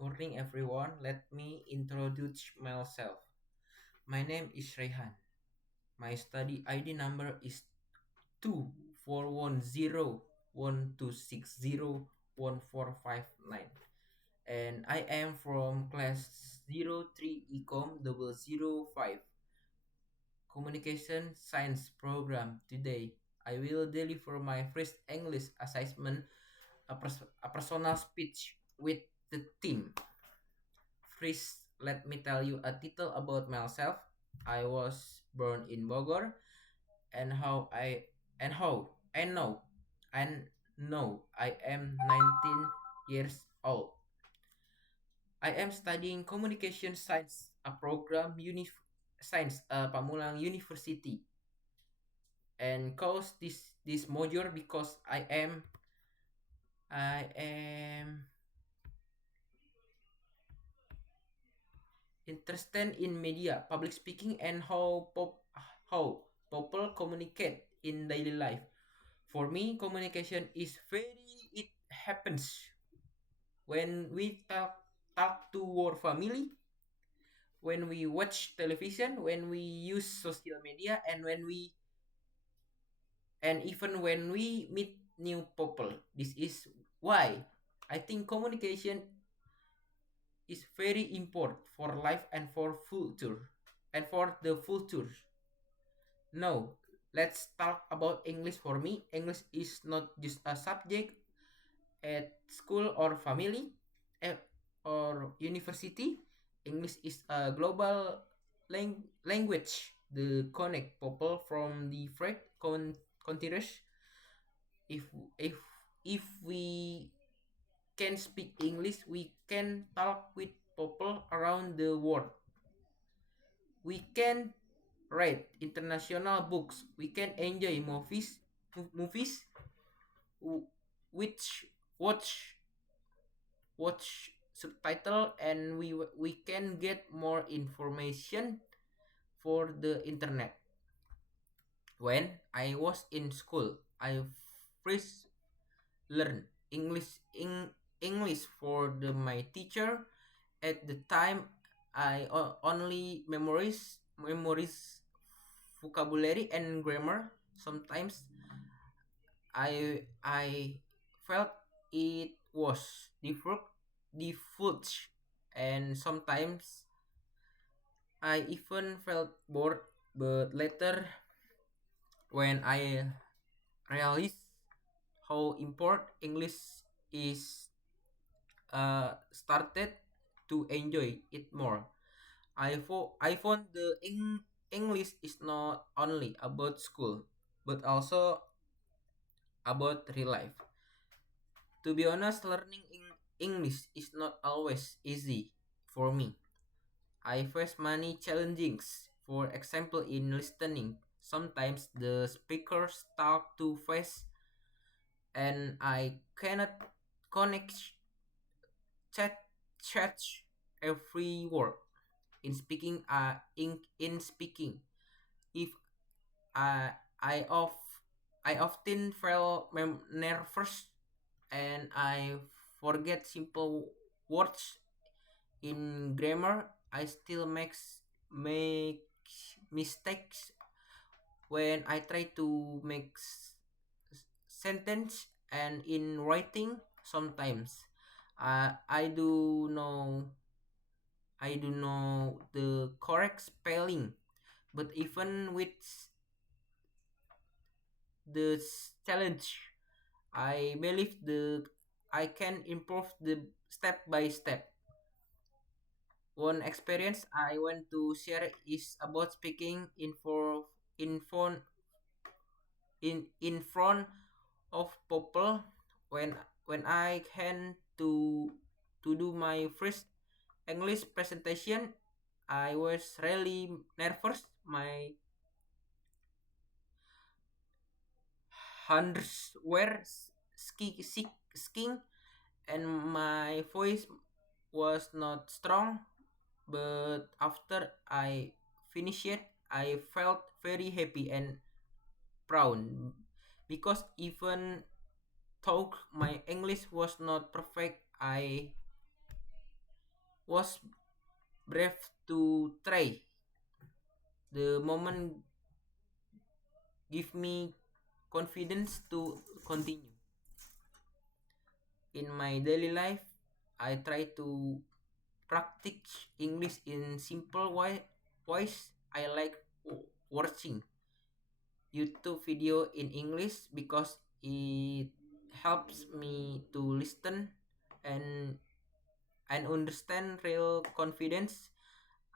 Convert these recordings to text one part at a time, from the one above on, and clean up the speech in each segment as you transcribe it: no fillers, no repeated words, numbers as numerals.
morning, everyone. Let me introduce myself. My name is Rehan. My study ID number is 241012601459, and I am from class 03 Ecom 005 Communication Science program. Today, I will deliver my first English assessment, a personal speech with the team. First, let me tell you a little about myself. I was born in Bogor, and how I am 19 years old. I am studying communication science, a program science, Pamulang University, and cause this major because I am interested in media, public speaking, and how people communicate in daily life. For me, communication is very it happens when we talk to our family, when we watch television, when we use social media, and even when we meet new people. This is why I think communication is very important for life and for future and for the future. Now, let's talk about English. For me, English is not just a subject at school or family eh, or university. English is a global language to connect people from different continents. If if if we can speak English, we can talk with people around the world. We can read international books. We can enjoy movies, w- which watch subtitle, and we can get more information for the internet. When I was in school, I first learned English for my teacher. At the time, I only memorize vocabulary and grammar. Sometimes I felt it was difficult, and sometimes I even felt bored. But later, when I realized how important English is, started to enjoy it more. I found the English is not only about school, but also about real life. To be honest, learning English is not always easy for me. I face many challenges. For example, in listening, sometimes the speakers talk too fast and I cannot connect chat chat every word. In speaking, if I I often feel nervous and I forget simple words in grammar. I still make mistakes when I try to make sentence, and in writing sometimes I do know the correct spelling, but even with the challenge, I believe the I can improve the step by step. One experience I want to share is about speaking in front of people. When I can to do my first English presentation, I was really nervous. My hands were skiing, and my voice was not strong. But after I finished it, I felt very happy and proud because even though my English was not perfect, was brave to try. The moment give me confidence to continue. In my daily life, I try to practice English in simple voice. I like watching YouTube video in English because it helps me to listen and understand real confidence.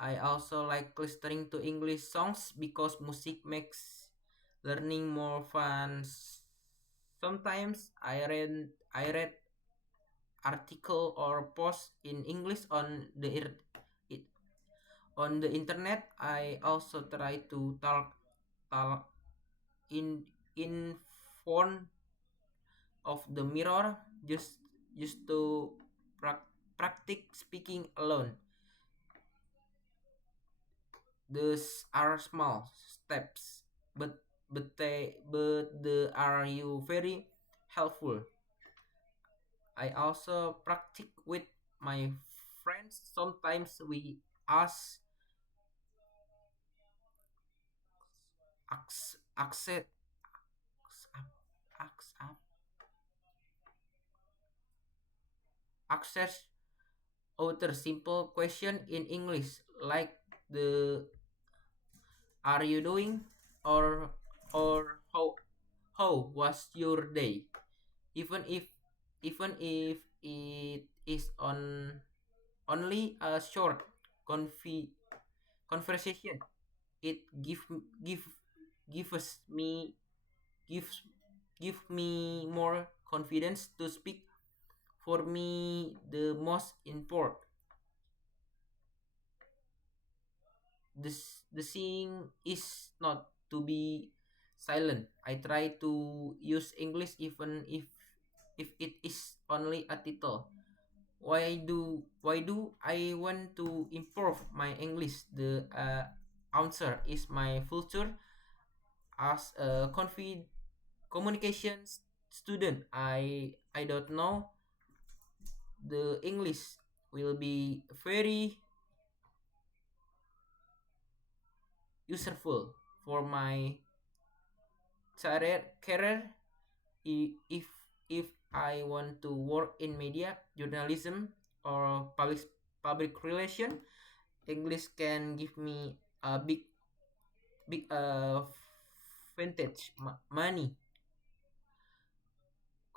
I also like listening to English songs because music makes learning more fun. Sometimes I read article or post in English on it, on the internet. I also try to talk in front of the mirror, just to practice speaking alone. Those are small steps, but they are you very helpful. I also practice with my friends. Sometimes we ask access access other simple question in English, like the "Are you doing?" or "How was your day?" Even if it is only a short confi- conversation, it gives me gives give me more confidence to speak. For me, the most important, the seeing is not to be silent. I try to use English even if it is only a title. Why do I want to improve my English? The answer is my future as a communications student. I don't know the English will be very useful for my career. If I want to work in media, journalism, or public relation, English can give me a big vintage money.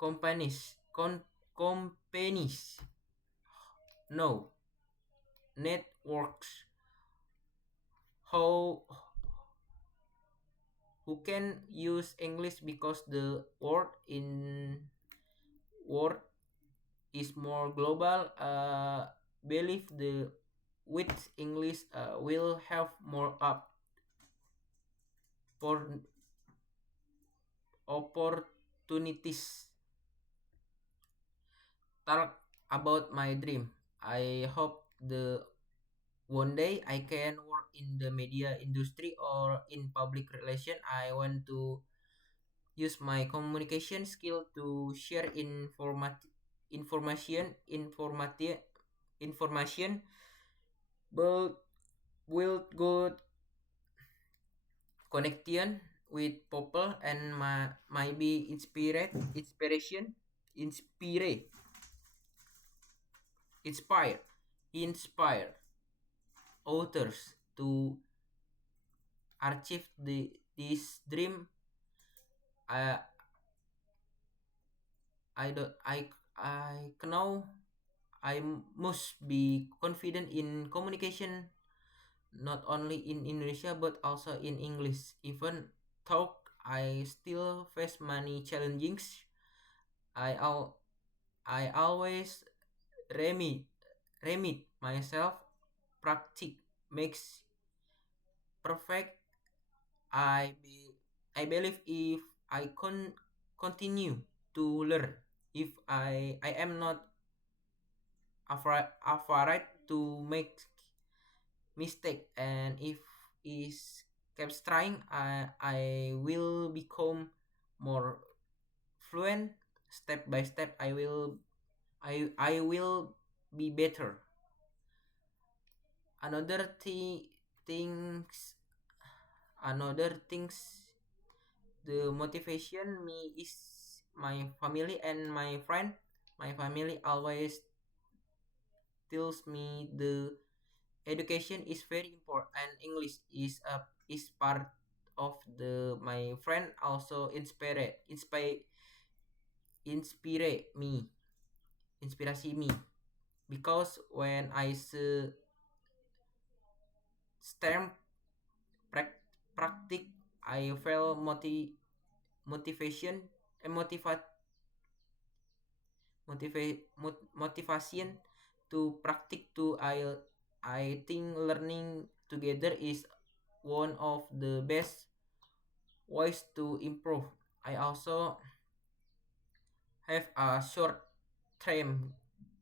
Companies no networks how who can use English because the world is more global. Believe the with English will have more up for opportunities. Talk about my dream. I hope the one day I can work in the media industry or in public relation. I want to use my communication skill to share information, but will good connection with people and might be inspire inspire inspire others to achieve this dream. I I don't I know I must be confident in communication, not only in Indonesia but also in English. Even though I still face many challenges, I al- I always remit remit myself. Practice makes perfect. I believe if I continue to learn, if I am not afraid to make mistake, and if is keeps trying, I will become more fluent. Step by step, I will be better. another things another things the motivation me is my family and my friend. My family always tells me the education is very important and English is part of the my friend also inspire me inspirasi me because when I see STEM practice I feel motivation and motivation to practice too. I think learning together is one of the best ways to improve. I also have a short term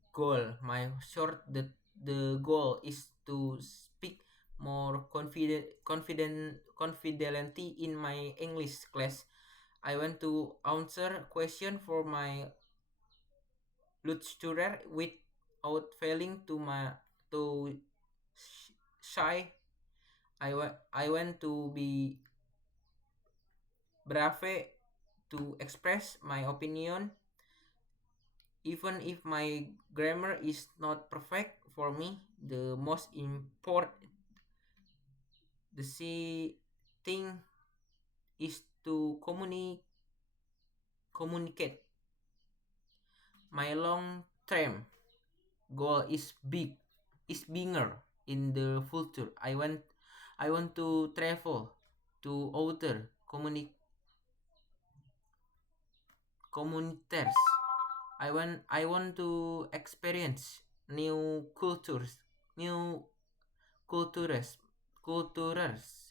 goal. My short the goal is to speak more confidently in my English class. I want to answer question for my lecturer without failing to shy. I want to be brave to express my opinion even if my grammar is not perfect. For me the most important the see thing is to communicate. My long term goal is bigger in the future. I want to travel to other communities. I want to experience new new cultures, cultures,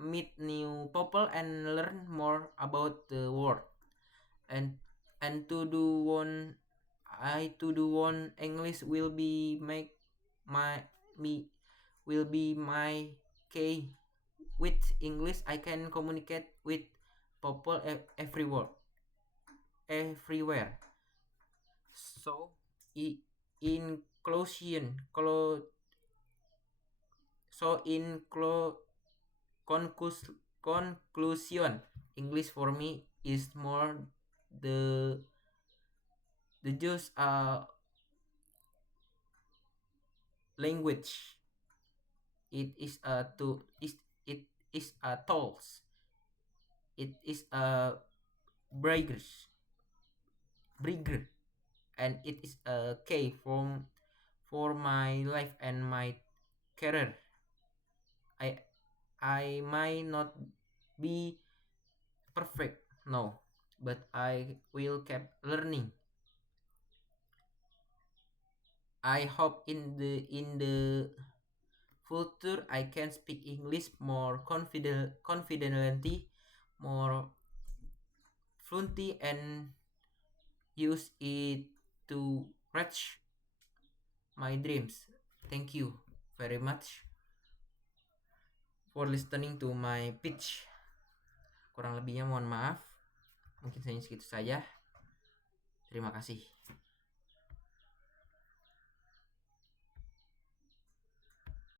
meet new people and learn more about the world. And to do one English will be make my me will be my key. With English I can communicate with people everywhere. So in conclusion, English for me is more the just language. It is a to it is a tools. It is a bigger and it is a key for my life and my career. I I might not be perfect, no, but I will keep learning. I hope in the future I can speak English more confidently, more fluently, and use it to reach my dreams. Thank you very much for listening to my pitch. Kurang lebihnya mohon maaf. Mungkin hanya segitu saja. Terima kasih.